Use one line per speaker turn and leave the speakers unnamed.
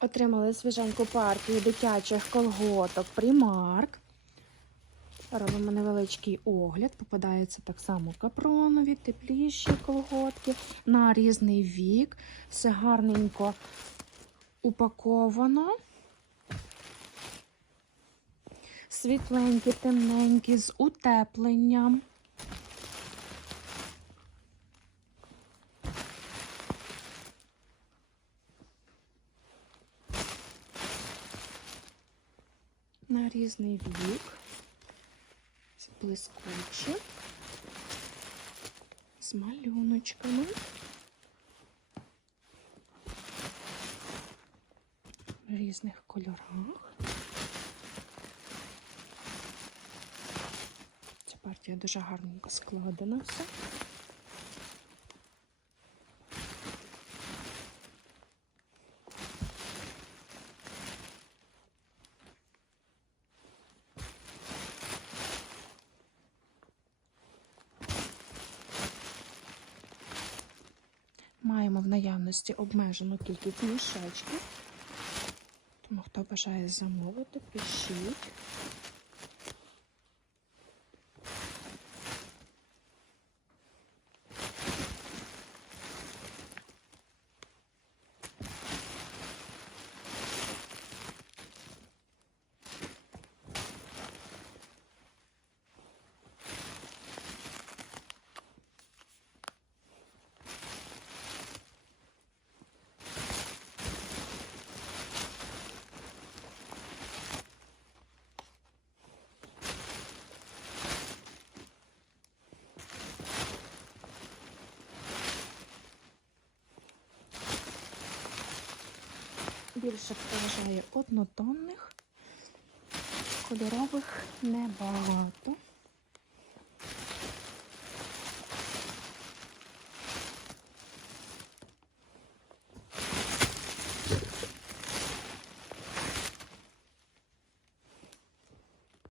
Отримали свіженьку партію дитячих колготок Primark. Робимо невеличкий огляд. Попадаються так само капронові, тепліші колготки на різний вік. Все гарненько упаковано. Світленькі, темненькі, з утепленням. На різний вік. Блискучі. З малюночками. В різних кольорах. Ця партія дуже гарненько складена все. Маємо в наявності обмежену кількість мішечків. Тому хто бажає замовити, пишіть. Більше вважає однотонних, кольорових небагато.